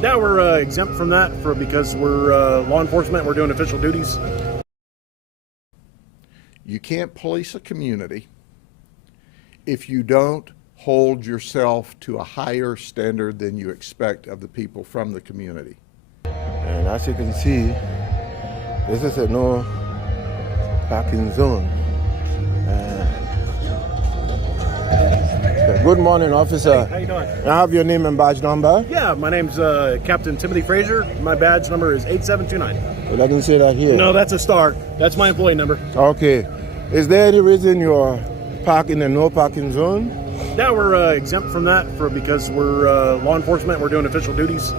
Yeah, we're exempt from that because we're law enforcement. We're doing official duties. You can't police a community if you don't hold yourself to a higher standard than you expect of the people from the community. And as you can see, this is a no parking zone. Good morning, officer. Hey, how you doing? I have your name and badge number. Yeah, my name's Captain Timothy Frazier. My badge number is 8729. It doesn't say that here. No, that's a star. That's my employee number. Okay. Is there any reason you're parked in a no parking zone? Yeah, we're exempt from that because we're law enforcement. We're doing official duties.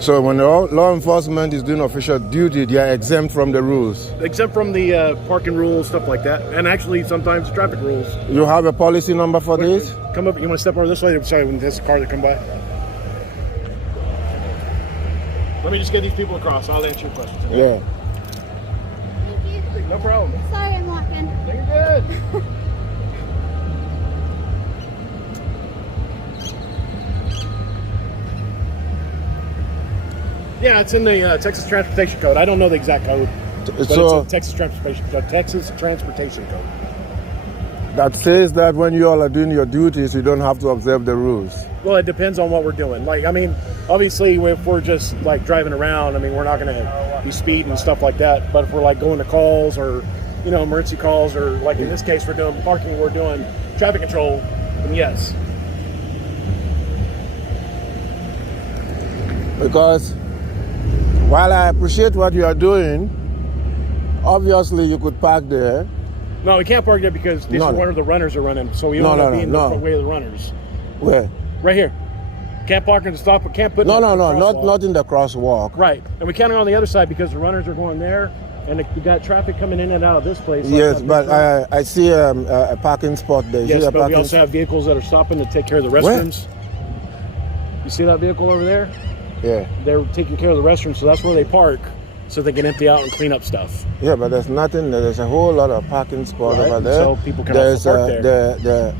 So when law enforcement is doing official duty, they are exempt from the rules? Exempt from the parking rules, stuff like that. And actually, sometimes traffic rules. You have a policy number for this? Come up. You want to step over this way? Sorry, when there's a car that come by. Let me just get these people across. I'll answer your questions. Yeah. Thank you. No problem. Sorry, I'm walking. No, you're good. Yeah, it's in the Texas Transportation Code. I don't know the exact code, but it's a Texas Transportation Code. Texas Transportation Code. That says that when you all are doing your duties, you don't have to observe the rules. Well, it depends on what we're doing. Like, I mean, obviously, if we're just like driving around, I mean, we're not going to be speeding and stuff like that. But if we're like going to calls or, you know, emergency calls, or like in this case, we're doing parking, we're doing traffic control, then yes. Because while I appreciate what you are doing, obviously you could park there. No, we can't park there because this is where the runners are running. So we don't want to be in the way of the runners. Where? Right here. Can't park in the stop, but can't put not in the crosswalk. Right. And we can't go on the other side because the runners are going there, and we got traffic coming in and out of this place. Yes, but I see a parking spot there. Yes, but we also have vehicles that are stopping to take care of the restrooms. Where? You see that vehicle over there? Yeah. They're taking care of the restrooms, so that's where they park, so they can empty out and clean up stuff. Yeah, but there's nothing. There's a whole lot of parking spots over there. So people can also park there.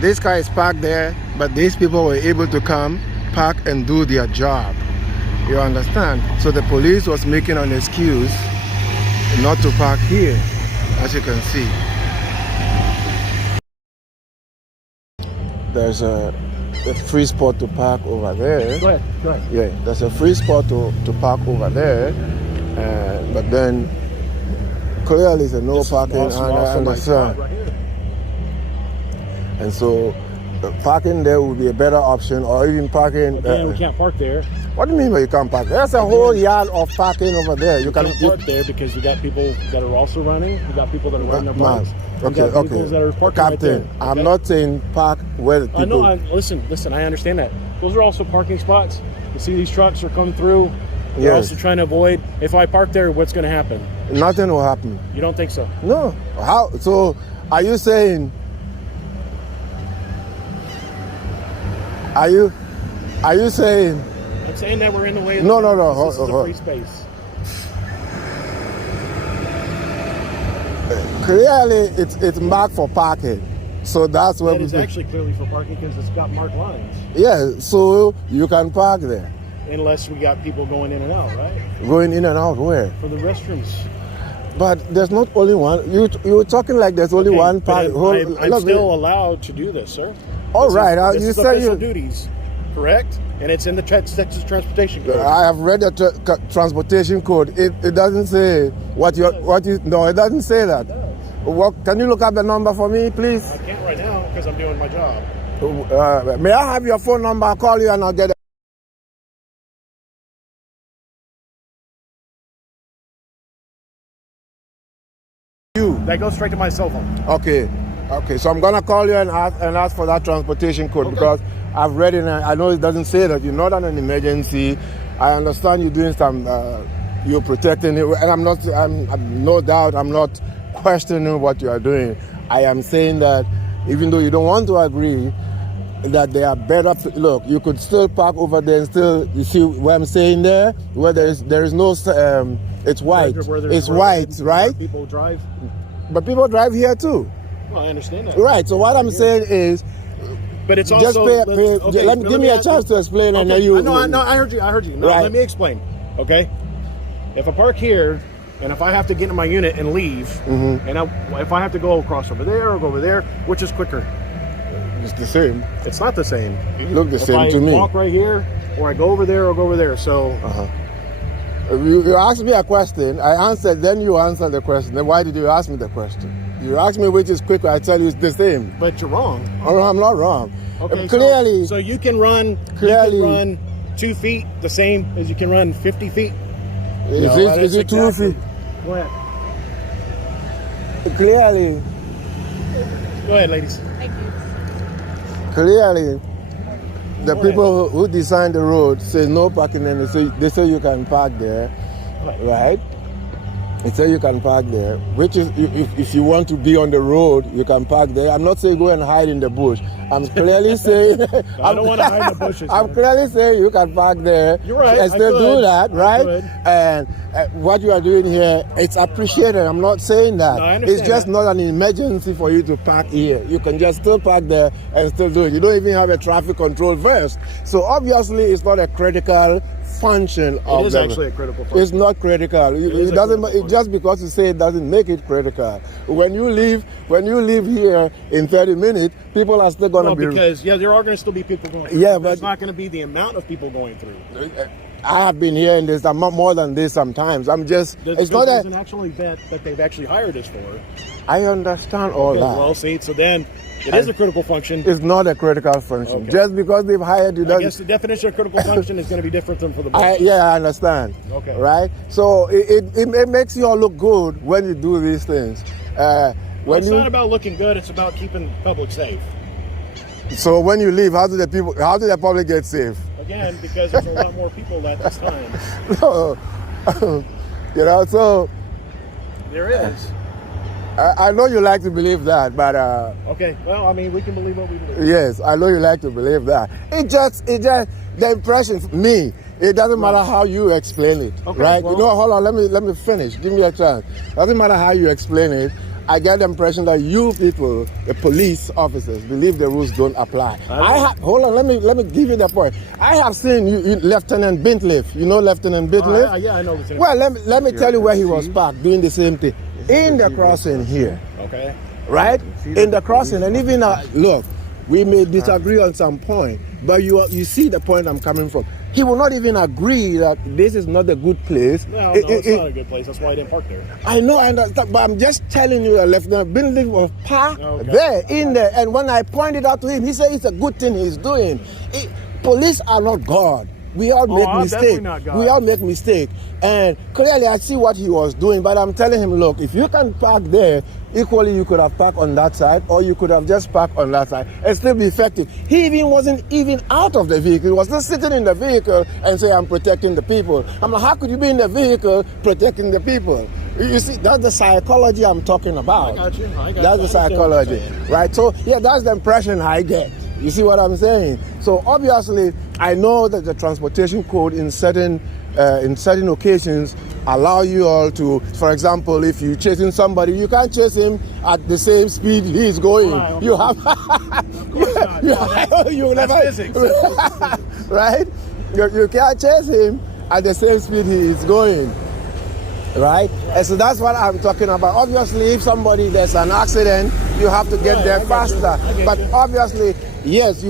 This car is parked there, but these people were able to come, park, and do their job. You understand? So the police was making an excuse not to park here, as you can see. There's a free spot to park over there. Go ahead. Yeah, there's a free spot to park over there, but then clearly it's a no parking on the side. Right here. And so parking there would be a better option, or even parking. Again, we can't park there. What do you mean by you can't park? There's a whole yard of parking over there. You can't park there because we got people that are also running. We got people that are running their bikes. Okay. That are parking Captain, right there. Okay? I'm not saying park where the people... Listen, I understand that. Those are also parking spots. You see these trucks are coming through. They're also trying to avoid, if I park there, what's going to happen? Nothing will happen. You don't think so? No. How? So, are you saying... Are you saying... I'm saying that we're in the way of No. This is a free space. Clearly, it's marked for parking. So that's where it's actually clearly for parking because it's got marked lines. Yeah, so you can park there. Unless we got people going in and out, right? Going in and out where? For the restrooms. But there's not only one. You were talking like there's only one park. I'm still allowed to do this, sir. All right. This is official duties, correct? And it's in the Texas Transportation Code. I have read the Transportation Code. It doesn't say what you. No, it doesn't say that. What? Can you look up the number for me, please? I can't right now because I'm doing my job. May I have your phone number? I'll call you and I'll get it. That goes straight to my cell phone. Okay. So I'm gonna call you and ask for that transportation code because I've read it and I know it doesn't say that you're not on an emergency. I understand you're doing some, you're protecting it, and I'm no doubt I'm not questioning what you are doing. I am saying that even though you don't want to agree, that there are better. Look, you could still park over there and still. You see what I'm saying there? Where there is no. It's white. It's white, right? People drive. But people drive here too. Well, I understand that. Right. So what I'm saying is, But it's Just also give me a chance to explain, and then you. No, I heard you. No, Right. let me explain. Okay, if I park here, and if I have to get in my unit and leave, Mm-hmm. and if I have to go across over there or go over there, which is quicker? It's the same. It's not the same. It look the If same I to me. walk right here, or I go over there or go over there. So You asked me a question. I answered. Then you answered the question. Then why did you ask me the question? You asked me which is quicker. I tell you it's the same. but you're wrong. Oh, I'm not wrong. Okay, Clearly. So you can run. Clearly. You can run 2 feet the same as you can run 50 feet. Is it 2 feet? Go ahead. Clearly. Go ahead, ladies. Clearly, the Go people who designed the road say no parking, and they say you can park there, right? They say you can park there, which is if you want to be on the road, you can park there. I'm not saying go and hide in the bush. I'm clearly saying I don't want to hide in the bushes. I'm man. clearly saying you can park there. You're right, And I still could. do that, I right? could. And what you are doing here, it's appreciated. I'm not saying that. No, I understand It's just that. not an emergency for you to park here. You can just still park there and still do it. You don't even have a traffic control first. So obviously, it's not a critical function of It is actually a critical function. It's not critical. is It a doesn't. critical Just because you say it doesn't make it critical. When you leave here in 30 minutes, people are still going to No, be. because there are going to still be people going through. Yeah, But but- it's not going to be the amount of people going through. I have been hearing this. I'm not more than this sometimes. I'm just. It's not There's that. an actual event that they've actually hired us for. I understand all Okay, that. well, see, so then it is a critical function. It's not a critical function. Okay. Just because they've hired you I doesn't. guess the definition of critical function is going to be different than for the I buses. understand. Okay. Right? So it makes you all look good when you do these things. When It's you not about looking good. It's about keeping the public safe. so when you leave, how do the public get safe? Again, because there's a lot more people at this time. No. So There is. I know you like to believe that, but Okay, well, I mean, we can believe what we believe. yes, I know you like to believe that. It just the impression me. It doesn't matter how you explain it, Okay, right? well- You know, hold on, let me finish. Give me a chance. Doesn't matter how you explain it. I get the impression that you people, the police officers, believe the rules don't apply. Hold on, let me give you the point. I have seen you Lieutenant Bintliff. You know Lieutenant Bintliff? Yeah, I know. The Well, let me tell you where he was parked doing the same thing in the crossing here. Okay. Right? In the crossing, and even look, we may disagree on some point, but you see the point I'm coming from. He will not even agree that this is not a good place. No, it's not a good place. That's why I didn't park there. I know, I understand, but I'm just telling you that Lieutenant Bindley was parked Okay. there, in there, and when I pointed out to him, he said it's a good thing he's doing. Police are not God. We all make I'm definitely mistakes. not God. We all make mistakes. And clearly I see what he was doing, but I'm telling him, look, if you can park there, equally you could have parked on that side, or you could have just parked on that side and still be effective. He even wasn't even out of the vehicle. He was just sitting in the vehicle and say, I'm protecting the people. I'm like, how could you be in the vehicle protecting the people? You see, that's the psychology I'm talking about. I got you. That's I the understand what you're psychology, saying. right? So, yeah, that's the impression I get. You see what I'm saying? So obviously, I know that the transportation code in certain occasions allow you all to, for example, if you're chasing somebody, you can't chase him at the same speed he's going. Right, You have, you That's never, physics. right? You can't chase him at the same speed he is going. Right? And so that's what I'm talking about. Obviously, if there's an accident, you have to get Right, there I got you. faster. I get But you. obviously, yes,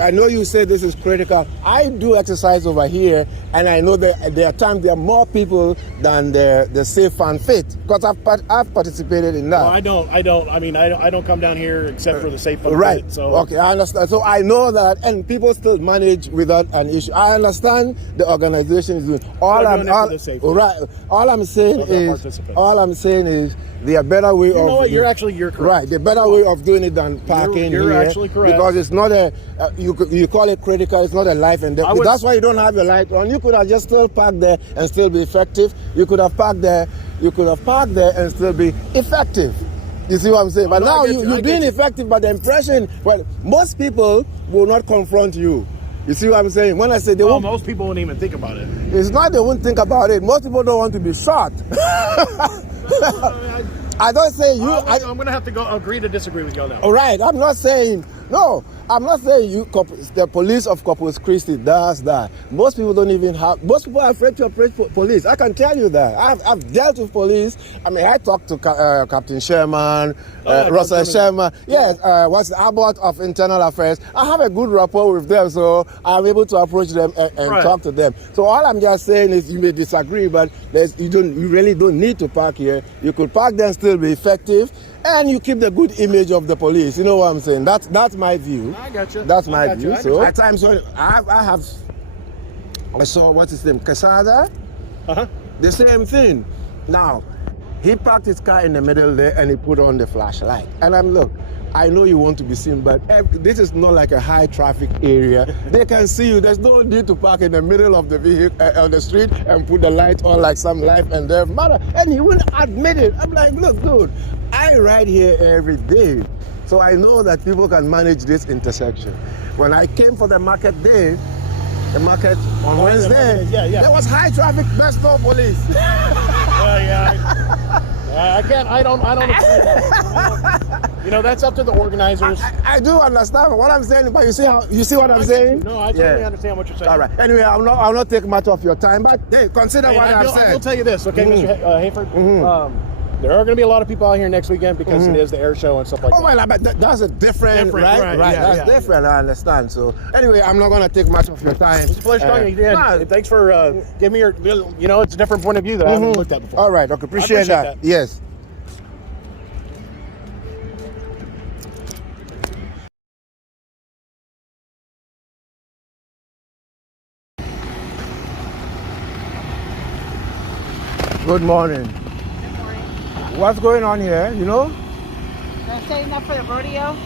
I know you say this is critical. I do exercise over here, and I know that there are times there are more people than the safe and fit, because I've participated in that. Well, I don't. I mean, I don't come down here except for the safe fun. Right. So Okay, I understand. So I know that, and people still manage without an issue. I understand the organization is doing. They're doing it for the safety. Right. All I'm saying Of the is, participants. there are better way of. You know what? You're correct. Right. The better way of doing it than parking You're here, actually correct. because it's not you call it critical. It's not a life and death. That's why you don't have your light on. You could have just still parked there and still be effective. You could have parked there. You could have parked there and still be effective. You see what I'm saying? But No, I now get you. you're I being get you. effective, but the impression, well, most people will not confront you. You see what I'm saying? When I say they Well, won't, most people won't even think about it. it's not they won't think about it. Most people don't want to be shot. I don't say you. I'm going to have to go agree to disagree with y'all now. All right, I'm not saying no. I'm not saying the police of Corpus Christi does that. Most people don't even have. Most people are afraid to approach police. I can tell you that. I've dealt with police. I mean, I talked to Captain Sherman, Russell Sherman. Yes, what's the Abbott of Internal Affairs. I have a good rapport with them, so I'm able to approach them and talk to them. So all I'm just saying is, you may disagree, but you really don't need to park here. You could park there and still be effective. And you keep the good image of the police. You know what I'm saying? That's my view. I got you. That's my view. So I at times when I saw what's his name, Quesada. The same thing. Now, he parked his car in the middle there and he put on the flashlight. And look, I know you want to be seen, but this is not like a high traffic area. They can see you. There's no need to park in the middle of the vehicle on the street and put the light on like some life and death matter. And he wouldn't admit it. I'm like, look, dude, I ride here every day, so I know that people can manage this intersection. When I came for the market day, the market on Wednesday, there was high traffic, there's no police. I can't. I don't agree with that. You know, that's up to the organizers. I do understand what I'm saying, but you see what I'm saying? No, I totally understand what you're saying. All right. Anyway, I'll not take much of your time, but hey, consider what I've said. I will tell you this, okay, Mr. Hayford. There are going to be a lot of people out here next weekend because it is the air show and stuff like that. Oh, well, but that's a different, right? That's different, I understand. So, anyway, I'm not going to take much of your time. It's a pleasure talking to you. And thanks for giving me your, it's a different point of view that I haven't looked at before. All right, okay, appreciate that. Yes. Good morning. Good morning. What's going on here, you know? They're setting up for the rodeo.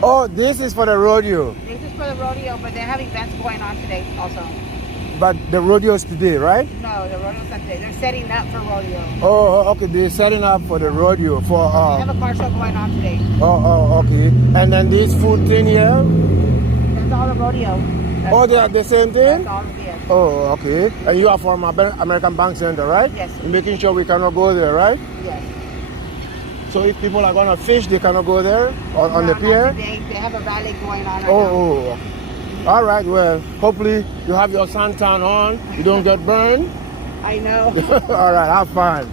Oh, this is for the rodeo. This is for the rodeo, but they have events going on today also. But the rodeo is today, right? No, the rodeo's not today. They're setting up for rodeo. Oh, okay. They're setting up for the rodeo. They have a car show going on today. Oh, okay. And then this food thing here? That's all the rodeo. They are the same thing? That's all of it. Oh, okay. And you are from American Bank Center, right? Yes. You're making sure we cannot go there, right? Yes. So if people are going to fish, they cannot go there on the pier? Not today. They have a rally going on right now. Oh. All right, well, hopefully you have your suntan on, you don't get burned. I know. All right, have fun.